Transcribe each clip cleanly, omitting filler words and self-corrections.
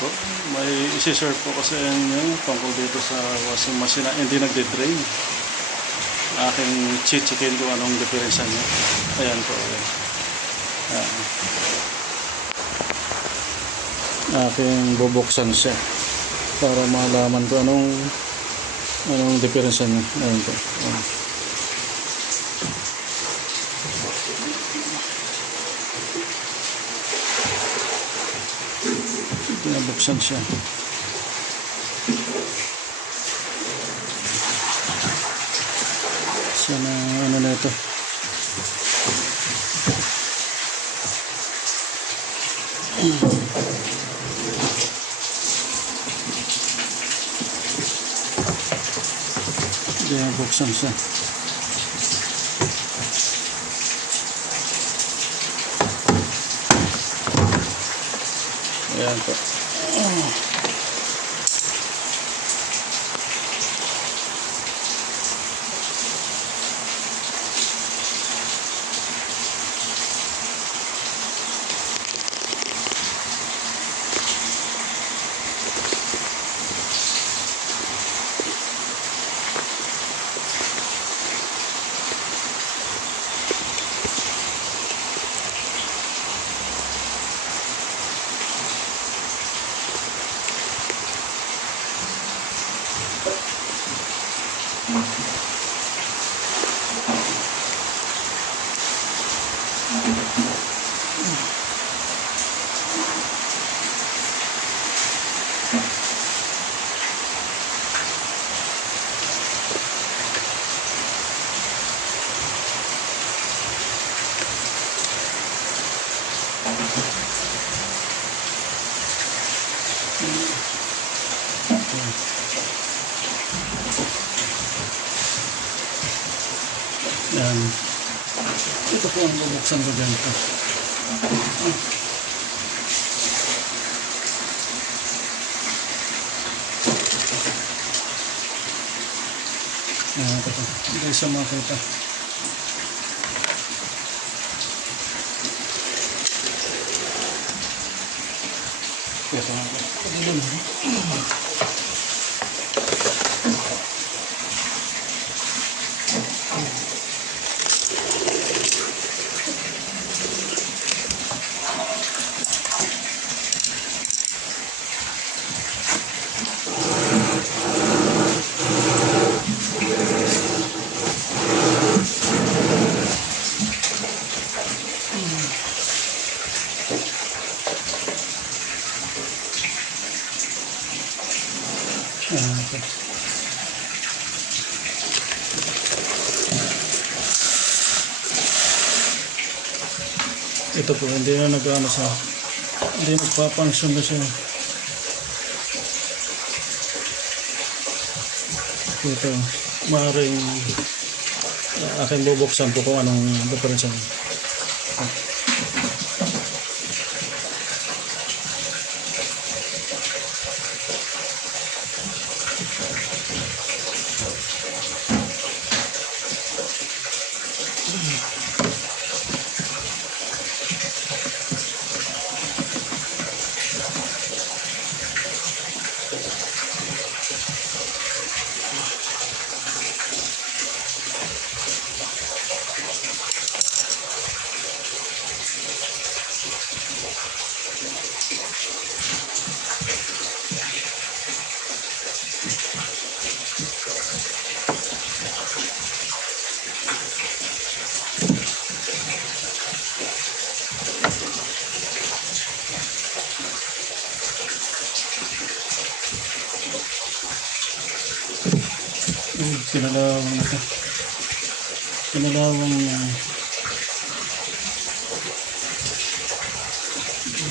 po. May isi-share po kasi yung tungkol dito sa washing machine na hindi nagde-drain. Aking chichikin kung anong diferensya niya. Ayan po. Ayan. Aking bubuksan siya para malaman ko anong diferensya niya. Ayan po. Ayan. Pinabuksan siya. Sana ano na ito. Pinabuksan siya. Ayan po. Yan. Ito po ang bubuksan ko dyan po. Yan ito po. Hindi siya makita. Ito nga po. Ito po, hindi na nag-ano siya. Hindi nagpapangsyon na siya. Ito, maaaring aking bubuksan po kung anong diferensya niya. Pinalawang ito. Pinalawang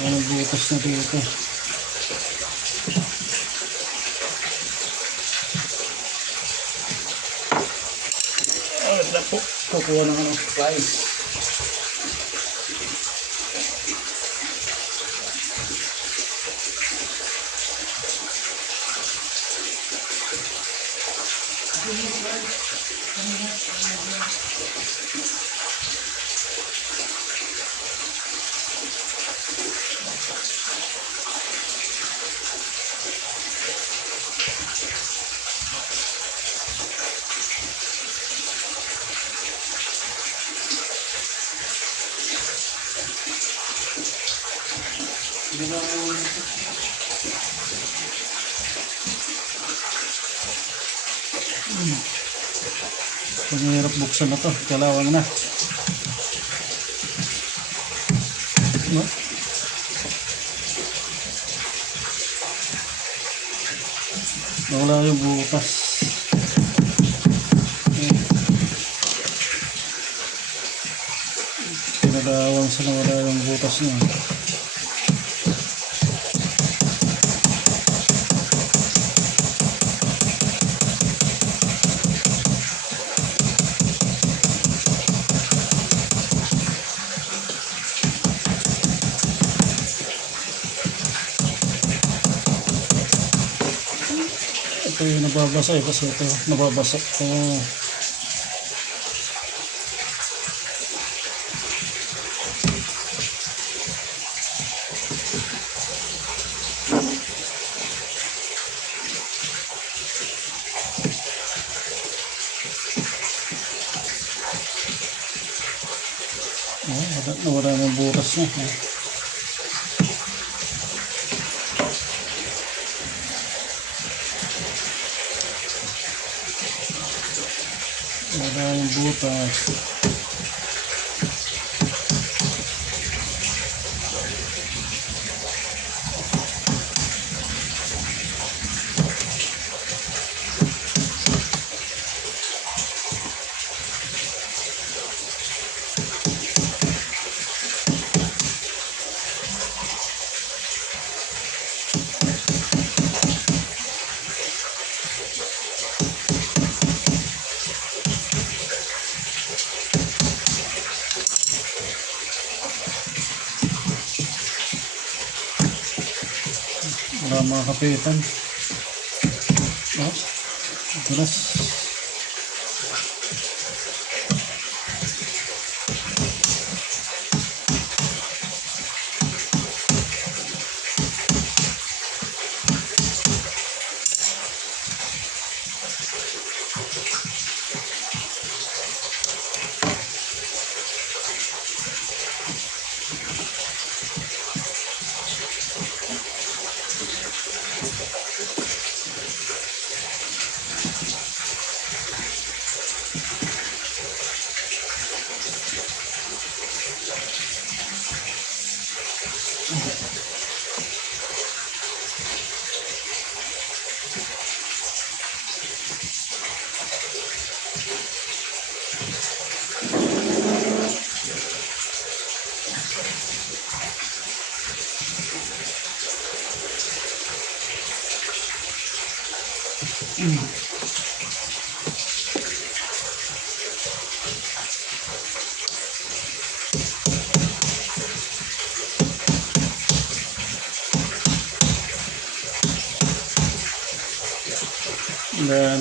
ano butas na dito. Wala po. Kukuha ng ano, flies. Pangihirap buksan na to, kalawang na. No? Nawala yung butas. Pinagawang sa nawala yung butas niya. Ito yung nababasa kasi ito nababasa. Nawala ng butas niya. Wala yung butas. Wala mga kapitan. Oh, dulas.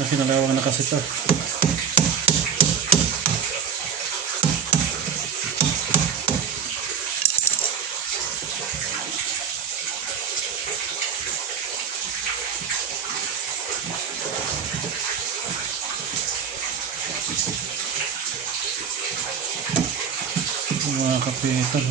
Kinalawang na kasi ito. Mga kapitan.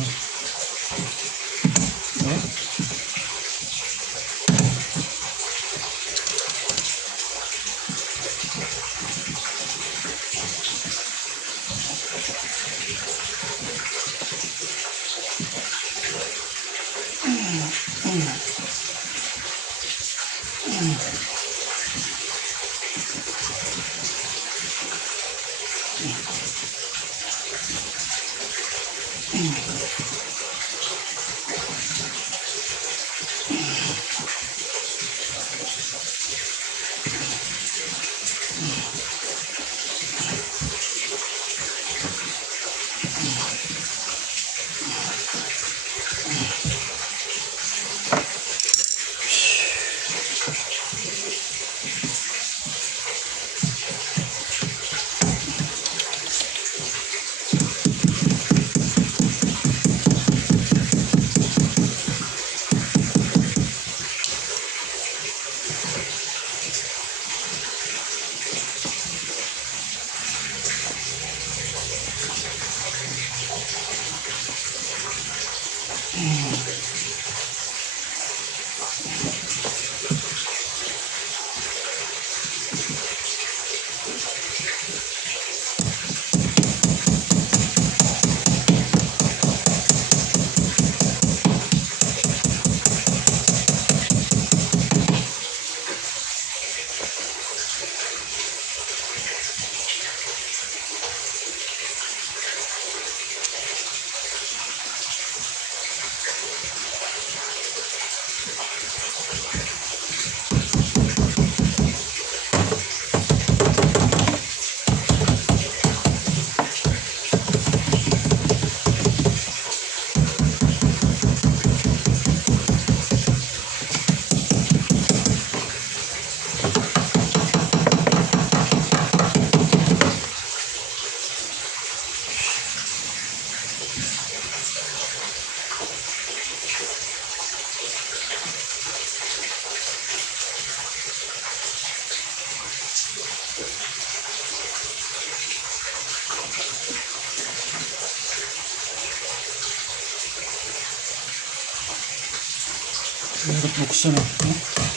Hirap buksan eh.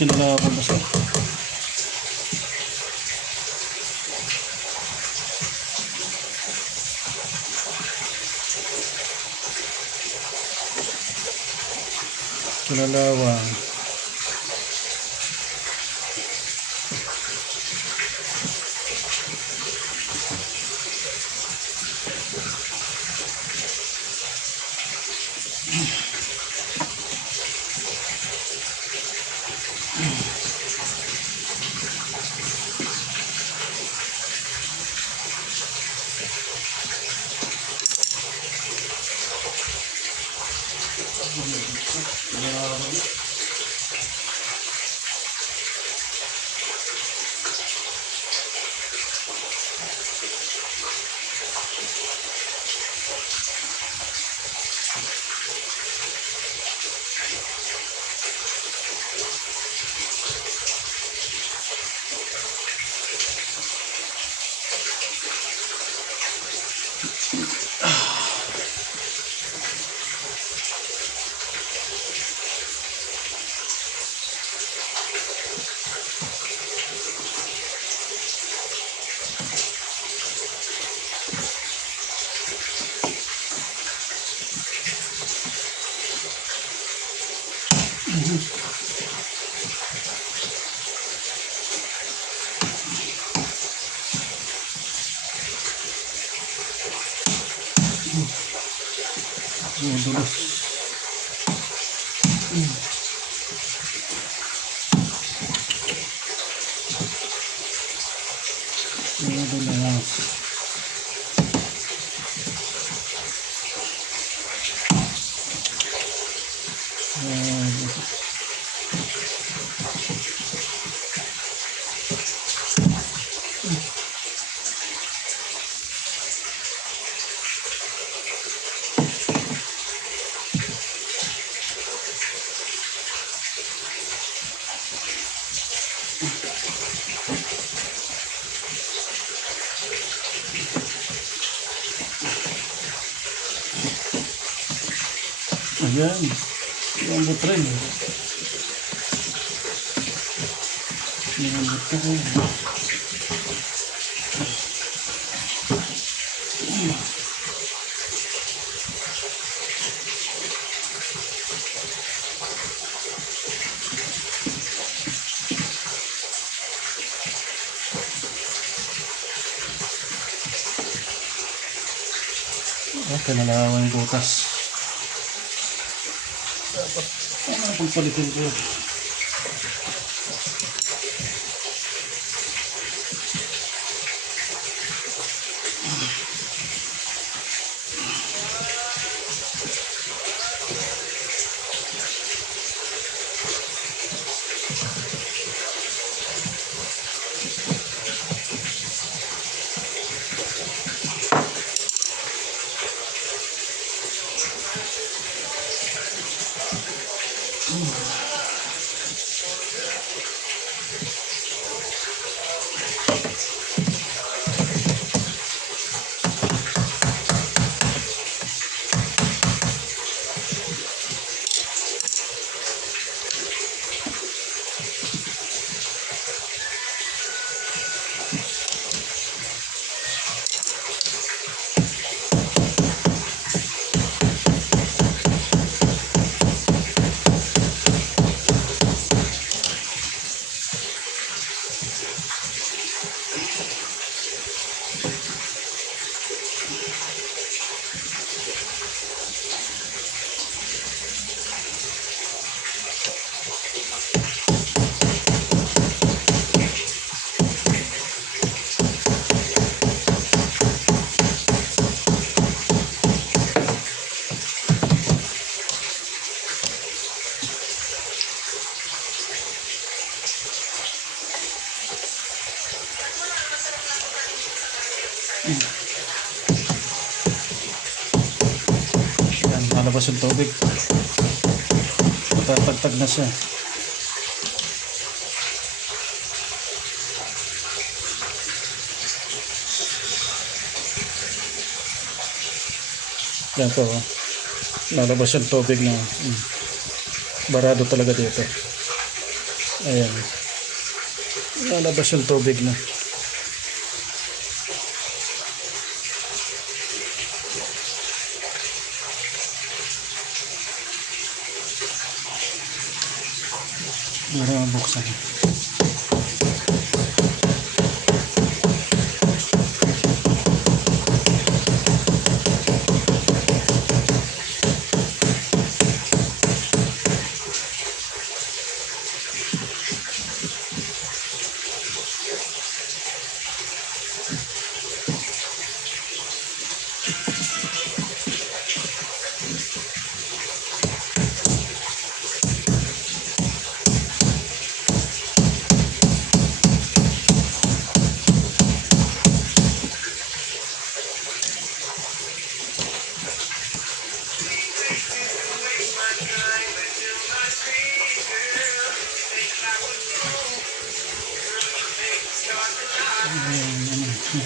Kilala ko ba siya? Kilalawan. Dulas. Dulas. Ayan, yung butrin. Yung butrin. Okay, nalawa yung butas. Dapat pagpalitin ko yun. Yan, lalabas yung tubig. Matatagtag na siya. Yan po. Lalabas yung tubig na barado talaga dito. Ayan. Lalabas yung tubig na. Para buksan.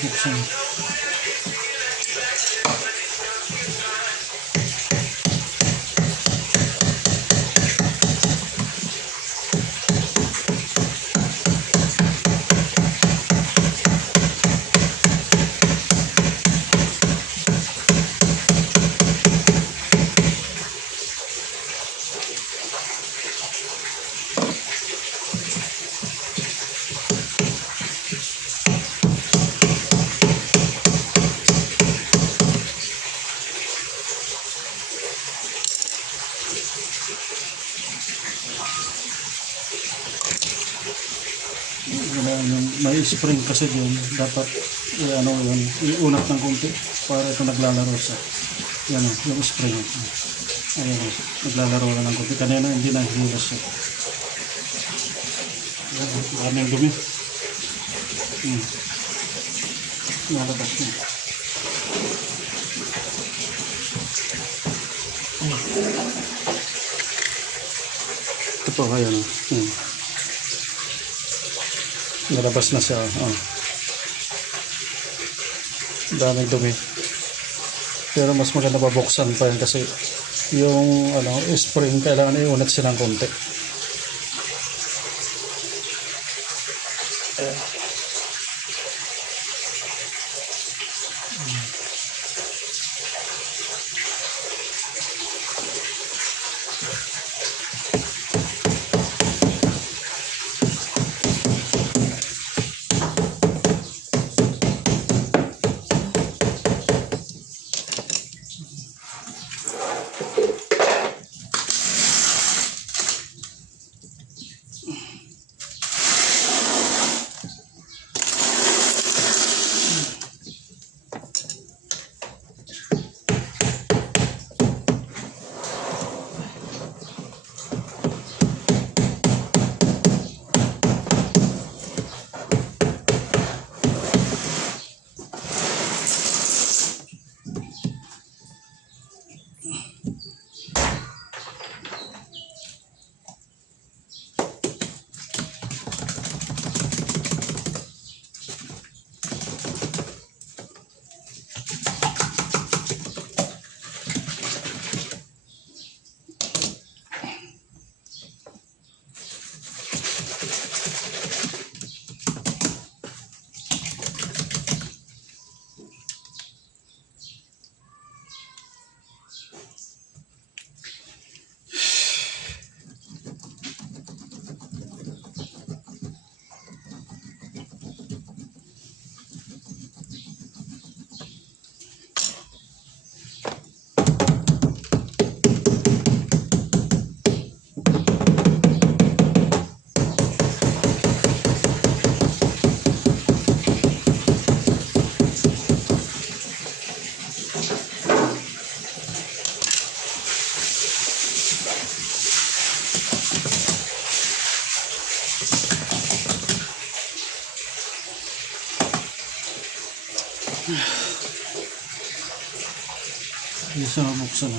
Buksan. Yung may spring kasi yun, dapat ano yun, iunat ng konti para ito naglalaro sa yan yung spring. Ayan, naglalaro na ng konti. Kanina hindi na hilas siya. Dami ang dumi. Nalabas niya. Ito po, ayan o. Nalabas na siya. Daming dumi. Pero mas maganda babuksan pa yan kasi yung spring kailangan iunat silang konti. Hindi siya mabuksan.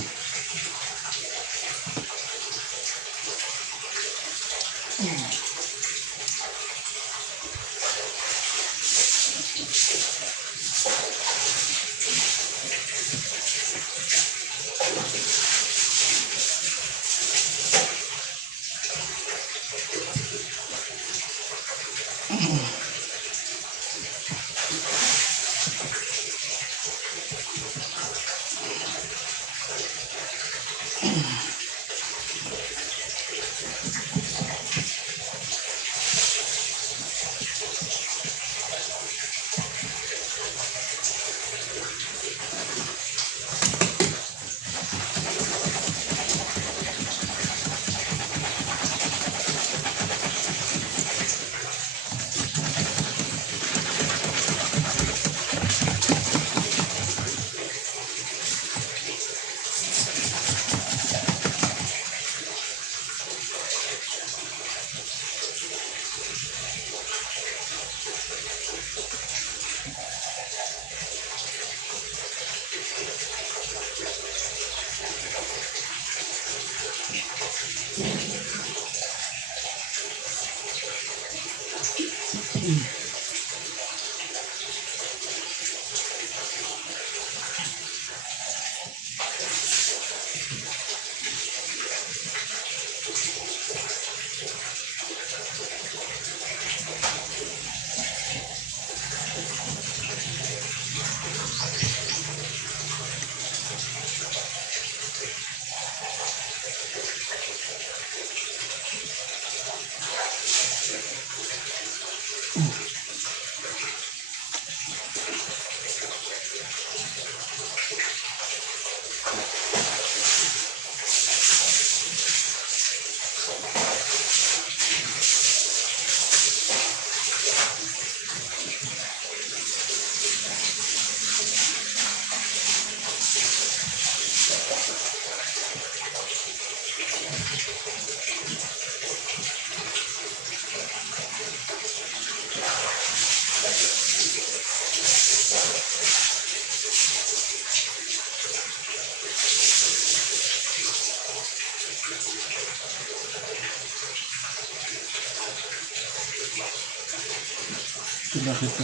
Bakit ito?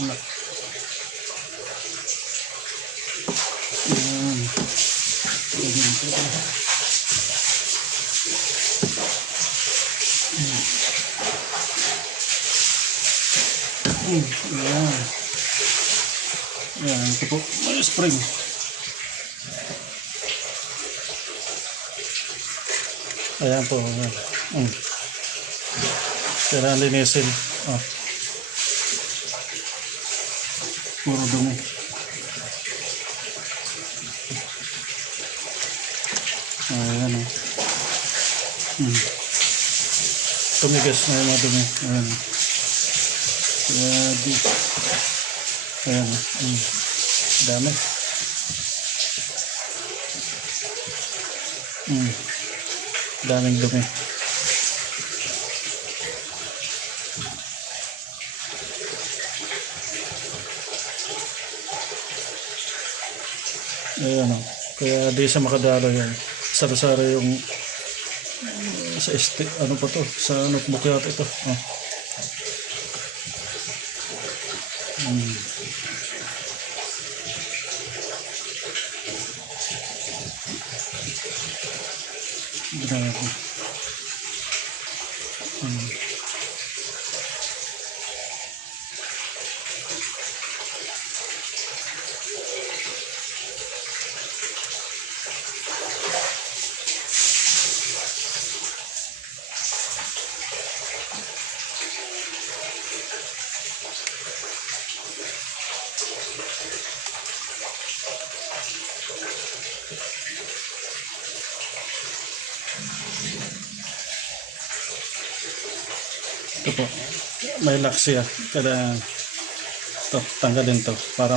Wala. Ayan. Ayan ito. Ayan. Ayan. Ito po. May spring. Ayan po. Ayan. Kailangan linisin. Oh. Puro dumi. Ayan o. Tumigas na yung mga dumi. Ayan. Ayan. Dami. Daming dumi. Ayan o. Kaya di siya makadalo yan. Sara-sara yung sa ano pa to? Sa notebook yata ito. Oh. Grabe. Ito po, may lock siya. Kaya ito, tanggalin to para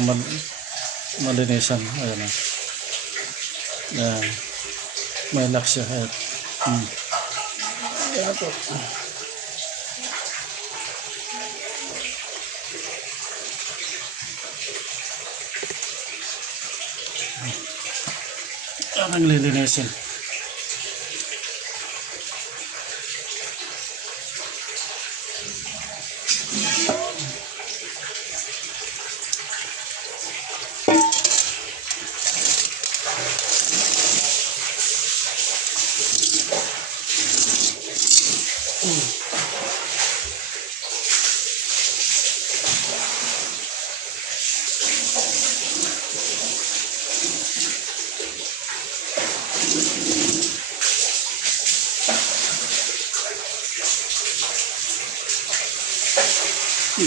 malinisan. Ayan o. Ayan. May lock siya. Ayan. Ayan po. aking lilinisin.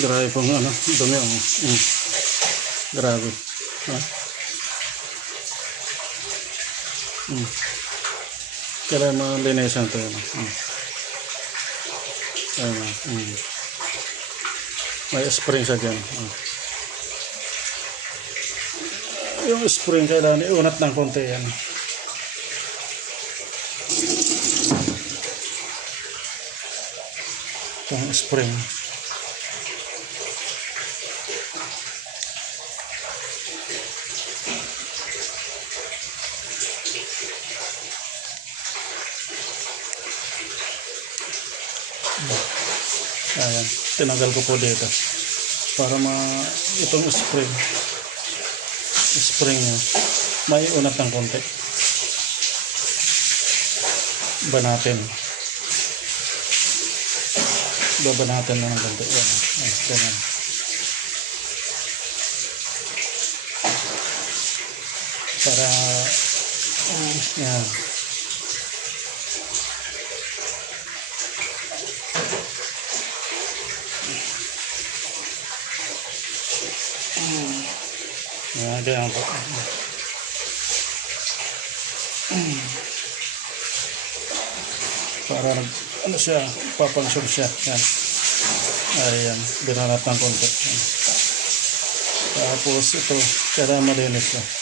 Grabe pong ano, dumi ang grabe. Ha? Kailangan malinisan ito. May spring sa dyan. Yung spring kailangan iunat ng konti yan. Itong spring. Ayan, tinanggal ko po dito para itong spring niya may unat ng konti. Babanatin na ng konti. Ayan. Para yan. Ganyan po. Para ano siya, papansyon siya. Yan. Ayan, binanat ng konti. Tapos ito, kailangan malinis siya.